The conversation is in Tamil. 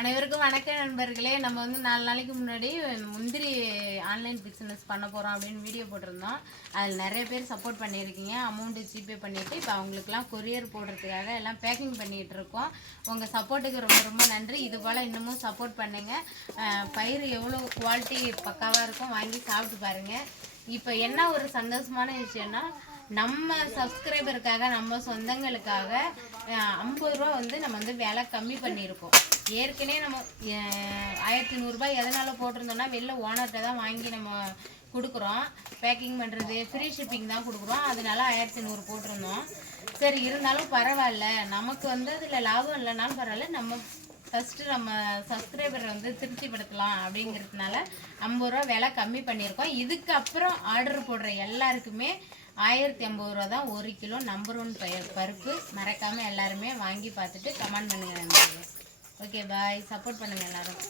அனைவருக்கும் வணக்கம் நண்பர்களே. நம்ம வந்து 4 நாளைக்கு முன்னாடி முந்திரி ஆன்லைன் பிஸ்னஸ் பண்ண போகிறோம் அப்படின்னு வீடியோ போட்டிருந்தோம். அதில் நிறைய பேர் சப்போர்ட் பண்ணியிருக்கீங்க. அமௌண்ட்டு ஜிபே பண்ணிவிட்டு இப்போ அவங்களுக்குலாம் கொரியர் போடுறதுக்காக எல்லாம் பேக்கிங் பண்ணிகிட்டு இருக்கோம். உங்கள் சப்போர்ட்டுக்கு ரொம்ப ரொம்ப நன்றி. இது போல் இன்னமும் சப்போர்ட் பண்ணுங்கள். பயிர் எவ்வளோ குவாலிட்டி பக்காவாக இருக்கும், வாங்கி சாப்பிட்டு பாருங்கள். இப்போ என்ன ஒரு சந்தோஷமான விஷயம்னா, நம்ம சப்ஸ்கிரைபருக்காக நம்ம சொந்தங்களுக்காக 50 ரூபா வந்து நம்ம வந்து விலை கம்மி பண்ணியிருக்கோம். ஏற்கனவே நம்ம 1100 எதனால் போட்டிருந்தோம்னா, வெளில ஓனர்கிட்ட தான் வாங்கி நம்ம கொடுக்குறோம். பேக்கிங் பண்ணுறது ஃப்ரீ ஷிப்பிங் தான் கொடுக்குறோம். அதனால 1100 போட்டிருந்தோம். சரி, இருந்தாலும் பரவாயில்ல, நமக்கு வந்து அதில் லாபம் இல்லைனாலும் பரவாயில்ல, நம்ம ஃபஸ்ட்டு நம்ம சப்ஸ்கிரைபரை வந்து திருப்திப்படுத்தலாம் அப்படிங்கிறதுனால 50 ரூபா விலை கம்மி பண்ணியிருக்கோம். இதுக்கப்புறம் ஆர்டர் போடுற எல்லாருக்குமே 1050 ரூபா தான் 1 கிலோ நம்பர் 1 பருப்பு. மறக்காமல் எல்லாருமே வாங்கி பார்த்துட்டு கமெண்ட் பண்ணுங்கள். ஓகே, பாய். சப்போர்ட் பண்ணுங்கள் எல்லாரும்.